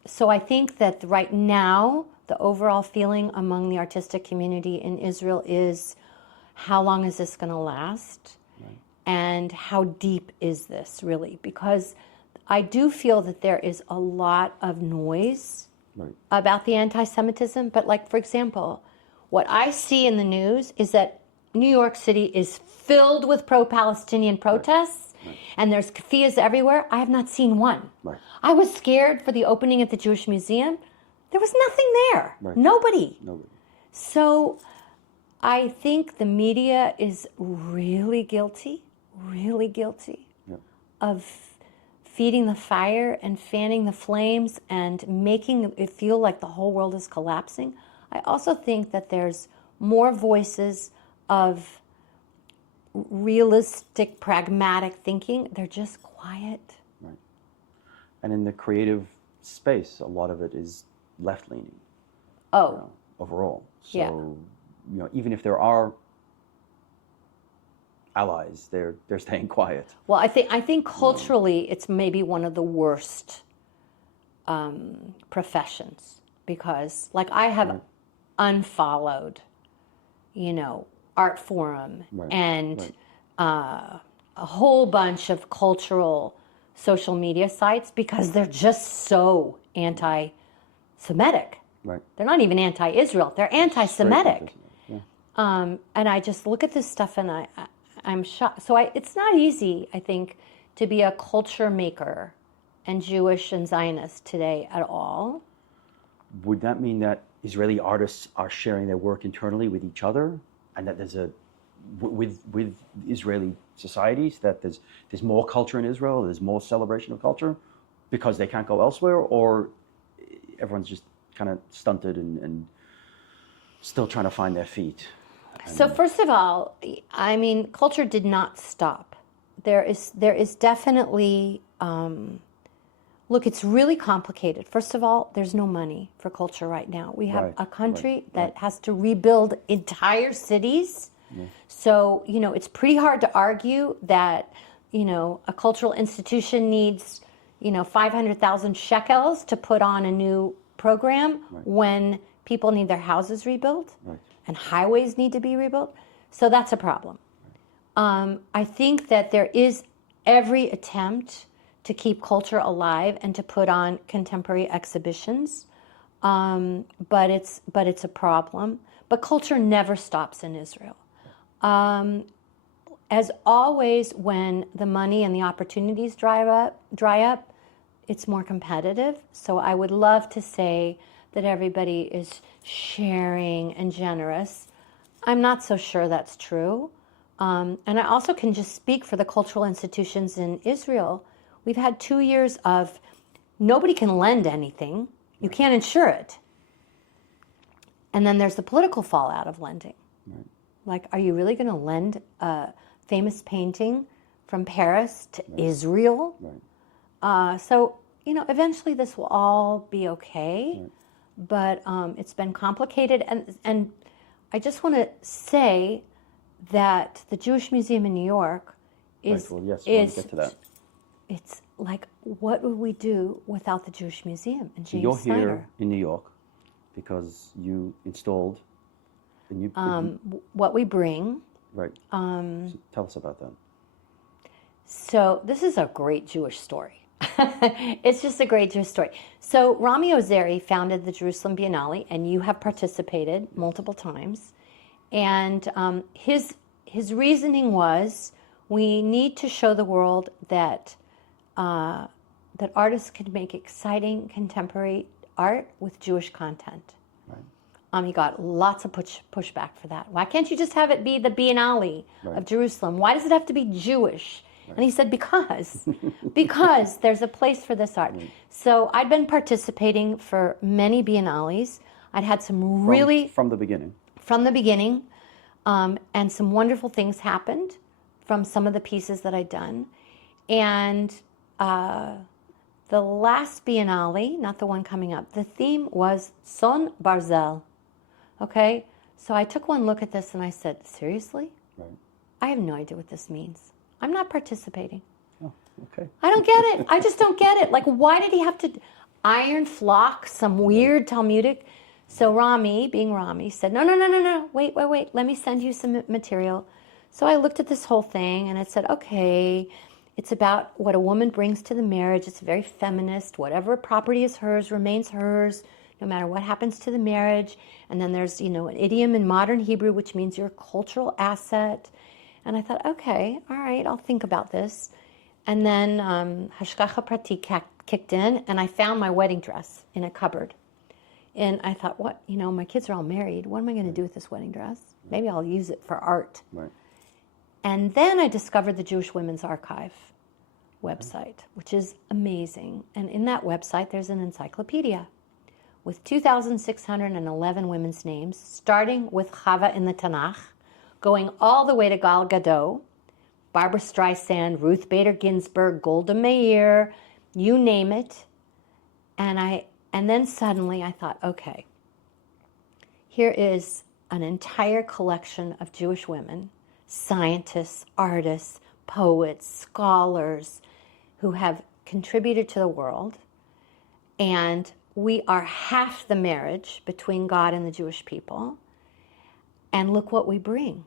So I think that right now, the overall feeling among the artistic community in Israel is, how long is this going to last? Right. And how deep is this really? Because I do feel that there is a lot of noise Right. about the anti-Semitism. But like, for example, what I see in the news is that New York City is filled with pro-Palestinian protests, Right. and there's keffiyehs everywhere. I have not seen one. Right. I was scared for the opening at the Jewish Museum. There was nothing there. Right. Nobody. Nobody. So I think the media is really guilty Yep. of feeding the fire and fanning the flames and making it feel like the whole world is collapsing. I also think that there's more voices of realistic, pragmatic thinking. They're just quiet. Right. And in the creative space, a lot of it is left-leaning. Oh, Overall. So, Yeah. you know, even if there are allies, they're staying quiet. well, I think culturally it's maybe one of the worst professions, because like I have Right. unfollowed, you know, Art Forum Right. and Right. a whole bunch of cultural social media sites because they're just so anti-Semitic. Right. They're not even anti-Israel. They're anti-Semitic. Yeah. And I just look at this stuff and I'm shocked. So it's not easy, I think, to be a culture maker and Jewish and Zionist today at all. Would that mean that Israeli artists are sharing their work internally with each other, and that there's with Israeli societies, that there's more culture in Israel, there's more celebration of culture because they can't go elsewhere, or everyone's just kind of stunted and still trying to find their feet? So first of all, I mean, culture did not stop. There is definitely, look, it's really complicated. First of all, there's no money for culture right now. We have Right, a country right, that right. has to rebuild entire cities. Yeah. So, you know, it's pretty hard to argue that, you know, a cultural institution needs, you know, 500,000 shekels to put on a new program Right. when people need their houses rebuilt. Right. And highways need to be rebuilt. So that's a problem. I think that there is every attempt to keep culture alive and to put on contemporary exhibitions, but it's a problem. But culture never stops in Israel. And as always, when the money and the opportunities dry up, it's more competitive. So I would love to say that everybody is sharing and generous. I'm not so sure that's true. And I also can just speak for the cultural institutions in Israel. We've had 2 years of nobody can lend anything. You can't insure it. And then there's the political fallout of lending. Right. Like, are you really going to lend a famous painting from Paris to Israel? Right. So, eventually this will all be okay. Right. But it's been complicated. And I just want to say that the Jewish Museum in New York is... Right. Well, yes, we'll get to that. It's like, what would we do without the Jewish Museum and James You're Snyder? here in New York because you installed a new... what we bring. Right. So tell us about that. So this is a great Jewish story. It's just a great Jewish story. So Rami Ozeri founded the Jerusalem Biennale, and you have participated multiple times. And his reasoning was, we need to show the world that that artists can make exciting contemporary art with Jewish content. Right. He got lots of pushback for that. Why can't you just have it be the Biennale of Jerusalem? Why does it have to be Jewish? Right. And he said, because there's a place for this art. Right. So I'd been participating for many biennales. I'd had some really... From the beginning. From the beginning. And some wonderful things happened from some of the pieces that I'd done. And the last biennale, not the one coming up, the theme was Son Barzel. Okay? So I took one look at this and I said, seriously? Right. I have no idea what this means. I'm not participating. Oh, okay. I don't get it. I just don't get it. Like, why did he have to iron flock, some weird Talmudic? So Rami, being Rami, said, no, wait, let me send you some material. So I looked at this whole thing and it said, okay, it's about what a woman brings to the marriage. It's very feminist. Whatever property is hers remains hers, no matter what happens to the marriage. And then there's, an idiom in modern Hebrew, which means you're a cultural asset. And I thought, okay, all right, I'll think about this. And then Hashgacha Prati kicked in, and I found my wedding dress in a cupboard. And I thought, what? My kids are all married. What am I going to do with this wedding dress? Maybe I'll use it for art. Right. And then I discovered the Jewish Women's Archive website, which is amazing. And in that website, there's an encyclopedia with 2,611 women's names, starting with Chava in the Tanakh, going all the way to Gal Gadot, Barbara Streisand, Ruth Bader Ginsburg, Golda Meir, you name it. And then suddenly I thought, okay, here is an entire collection of Jewish women, scientists, artists, poets, scholars, who have contributed to the world. And we are half the marriage between God and the Jewish people. And look what we bring.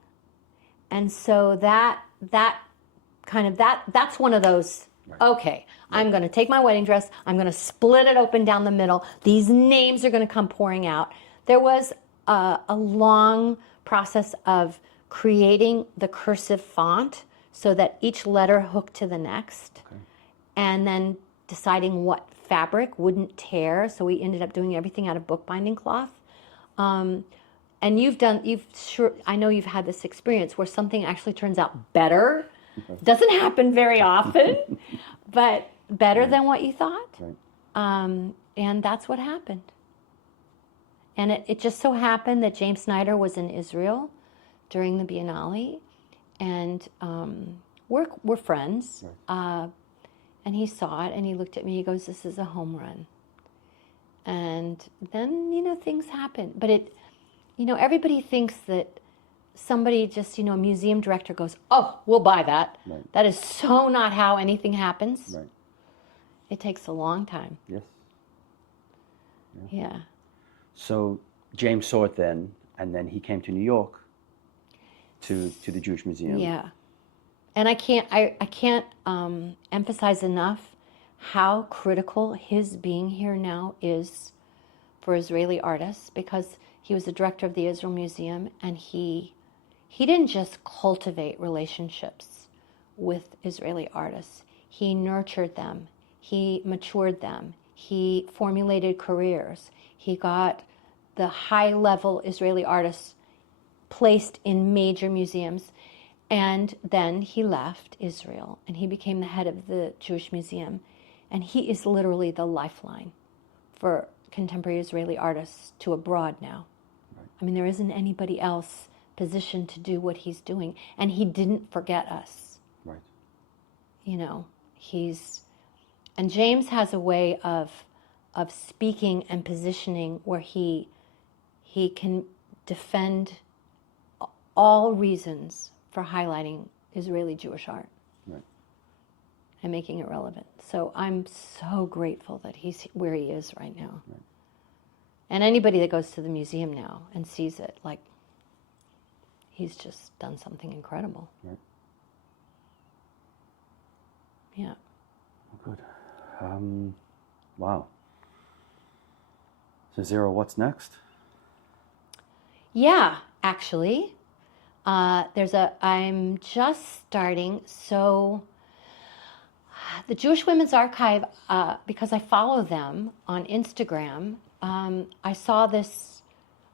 And so that's one of those, okay, I'm going to take my wedding dress, I'm going to split it open down the middle, these names are going to come pouring out. There was a long process of creating the cursive font so that each letter hooked to the next, and then deciding what fabric wouldn't tear, so we ended up doing everything out of bookbinding cloth. And I know you've had this experience where something actually turns out better. Doesn't happen very often, but better than what you thought. Right. And that's what happened. And it just so happened that James Snyder was in Israel during the Biennale, and we're friends. Right. And he saw it, and he looked at me. He goes, "This is a home run." And then things happen, but everybody thinks that somebody just, a museum director goes, "Oh, we'll buy that." Right. That is so not how anything happens. Right. It takes a long time. Yes. Yeah. So James saw it then, and then he came to New York to the Jewish Museum. Yeah. And I can't emphasize enough how critical his being here now is for Israeli artists, because he was the director of the Israel Museum, and he he didn't just cultivate relationships with Israeli artists. He nurtured them. He matured them. He formulated careers. He got the high-level Israeli artists placed in major museums. And then he left Israel, and he became the head of the Jewish Museum. And he is literally the lifeline for contemporary Israeli artists to abroad now. Right. I mean, there isn't anybody else positioned to do what he's doing. And he didn't forget us. Right. You know, and James has a way of speaking and positioning where he can defend all reasons for highlighting Israeli Jewish art. Right. And making it relevant. So I'm so grateful that he's where he is right now. Right. And anybody that goes to the museum now and sees it, like, he's just done something incredible. Right. Yeah. Good. Wow. So Zero, what's next? Yeah, actually. I'm just starting, so the Jewish Women's Archive, because I follow them on Instagram, I saw this,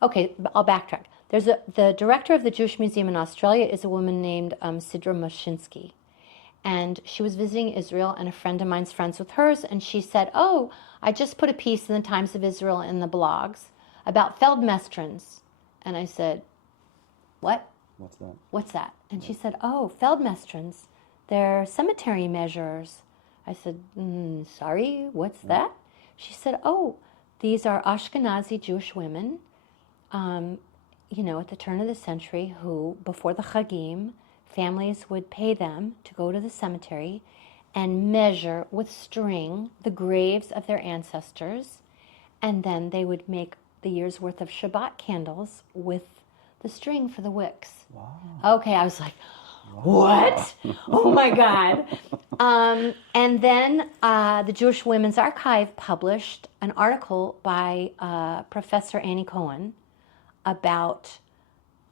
okay, I'll backtrack. The director of the Jewish Museum in Australia is a woman named Sidra Moshinsky, and she was visiting Israel, and a friend of mine's friends with hers, and she said, oh, I just put a piece in the Times of Israel in the blogs about feldmestrins. And I said, what? What's that? What's that? And she said, oh, feldmestrins, they're cemetery measurers. I said, sorry, what's that? She said, oh, these are Ashkenazi Jewish women, at the turn of the century who, before the Chagim, families would pay them to go to the cemetery and measure with string the graves of their ancestors, and then they would make the year's worth of Shabbat candles with the string for the wicks. Wow. Okay, I was like, what? Oh my God. And then the Jewish Women's Archive published an article by Professor Annie Cohen about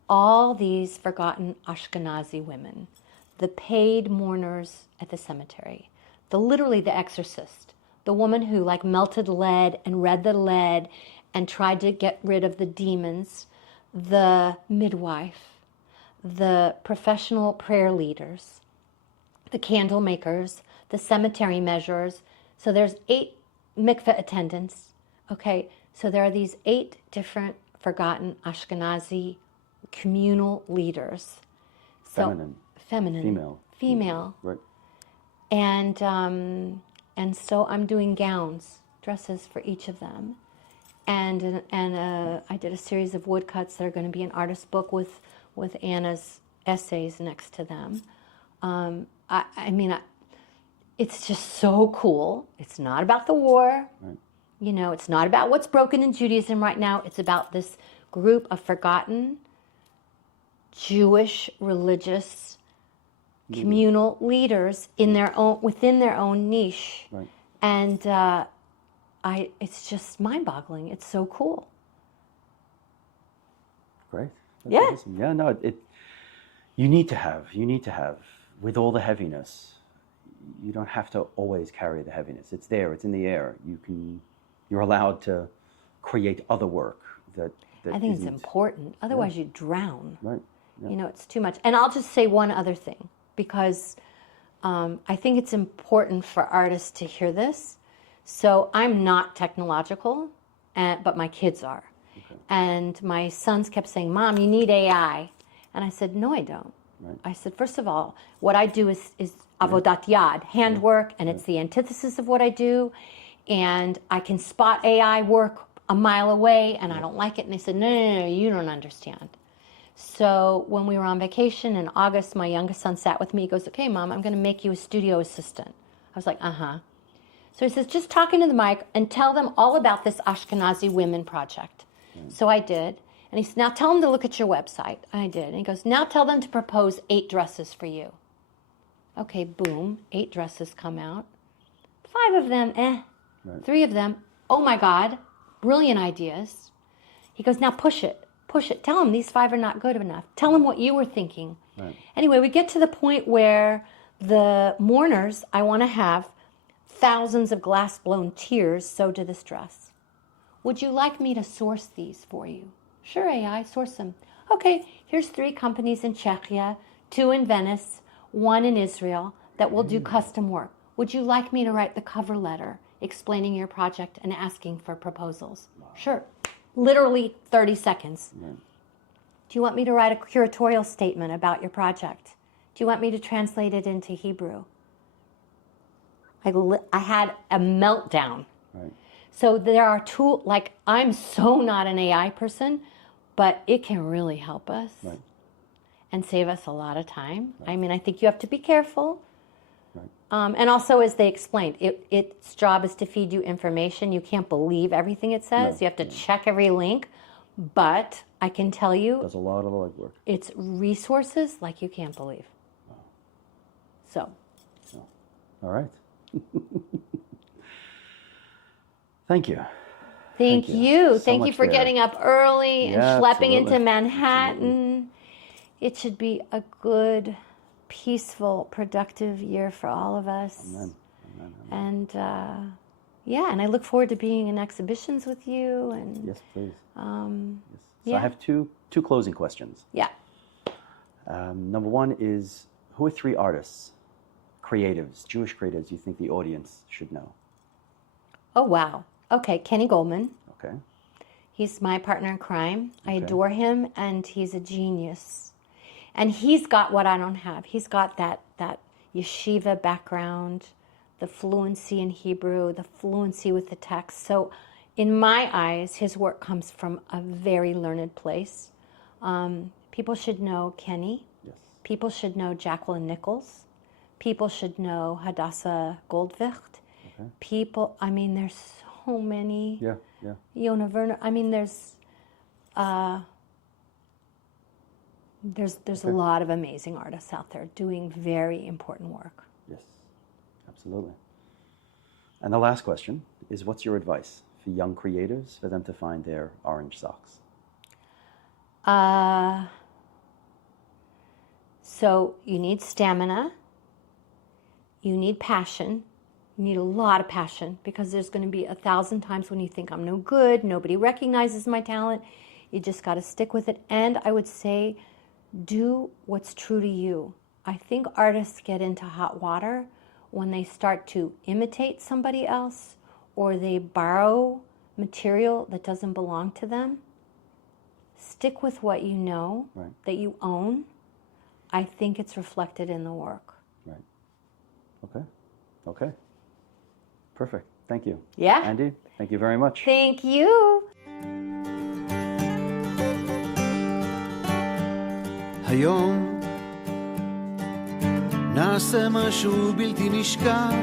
all these forgotten Ashkenazi women, the paid mourners at the cemetery, literally the exorcist, the woman who like melted lead and read the lead and tried to get rid of the demons, the midwife, the professional prayer leaders, the candle makers, the cemetery measurers. So there's 8 mikveh attendants. Okay, so there are these 8 different forgotten Ashkenazi communal leaders. So, feminine. Female. Right. And so I'm doing dresses for each of them. And I did a series of woodcuts that are going to be an artist book with Anna's essays next to them. It's just so cool. It's not about the war. Right. It's not about what's broken in Judaism right now. It's about this group of forgotten Jewish religious communal leaders within their own niche. Right. And it's just mind-boggling. It's so cool. Great. That's Yeah. Awesome. Yeah, no, you need to have, with all the heaviness, you don't have to always carry the heaviness. It's there, it's in the air. You're allowed to create other work that I think it's important. Otherwise you drown. Right. Yeah. It's too much. And I'll just say one other thing, because I think it's important for artists to hear this. So I'm not technological, but my kids are. Okay. And my sons kept saying, Mom, you need AI. And I said, no, I don't. Right. I said, first of all, what I do is avodat yad, handwork, and it's the antithesis of what I do. And I can spot AI work a mile away, and I don't like it. And they said, no, you don't understand. So when we were on vacation in August, my youngest son sat with me. He goes, okay, Mom, I'm going to make you a studio assistant. I was like, uh-huh. So he says, just talk into the mic and tell them all about this Ashkenazi Women Project. So I did. And he said, now tell them to look at your website. I did. And he goes, now tell them to propose 8 dresses for you. Okay, boom, 8 dresses come out. 5 of them, Right. 3 of them, oh my God, brilliant ideas. He goes, now push it. Push it. Tell them these 5 are not good enough. Tell them what you were thinking. Right. Anyway, we get to the point where the mourners, I want to have thousands of glass-blown tears sewed to this dress. Would you like me to source these for you? Sure, AI, source them. Okay, here's 3 companies in Czechia, 2 in Venice, 1 in Israel that will do custom work. Would you like me to write the cover letter explaining your project and asking for proposals? Wow. Sure. Literally 30 seconds. Right. Do you want me to write a curatorial statement about your project? Do you want me to translate it into Hebrew? I had a meltdown. Right. So there are tools, like I'm so not an AI person, but it can really help us and save us a lot of time. Right. I mean, I think you have to be careful. Right. And also, as they explained, its job is to feed you information. You can't believe everything it says. No. You have to check every link. But I can tell you, there's a lot of legwork. It's resources like you can't believe. Wow. So. All right. Thank you. Thank you. Thank you for there. Getting up early and schlepping absolutely. into Manhattan. Absolutely. It should be a good, peaceful, productive year for all of us. Amen. Amen. Amen. And and I look forward to being in exhibitions with you. And yes, please. Yes. So I have two closing questions. Yeah. Number one is, who are 3 artists, creatives, Jewish creatives you think the audience should know? Oh, wow. Okay, Kenny Goldman. Okay. He's my partner in crime. I Okay. adore him, and he's a genius. And he's got what I don't have. He's got that yeshiva background, the fluency in Hebrew, the fluency with the text. So in my eyes, his work comes from a very learned place. People should know Kenny. Yes. People should know Jacqueline Nichols. People should know Hadassah Goldwicht. Okay. People, I mean, there's so many. Yeah. Yona Werner. I mean, there's Okay. a lot of amazing artists out there doing very important work. Yes, absolutely. And the last question is, what's your advice for young creatives for them to find their orange socks? So you need stamina. You need passion. You need a lot of passion, because there's going to be 1,000 times when you think I'm no good, nobody recognizes my talent. You just got to stick with it. And I would say, do what's true to you. I think artists get into hot water when they start to imitate somebody else, or they borrow material that doesn't belong to them. Stick with what you know, Right. that you own. I think it's reflected in the work. Right. Okay. Perfect. Thank you. Yeah. Andi, thank you very much. Thank you. היום נעשה משהו בלתי נשכח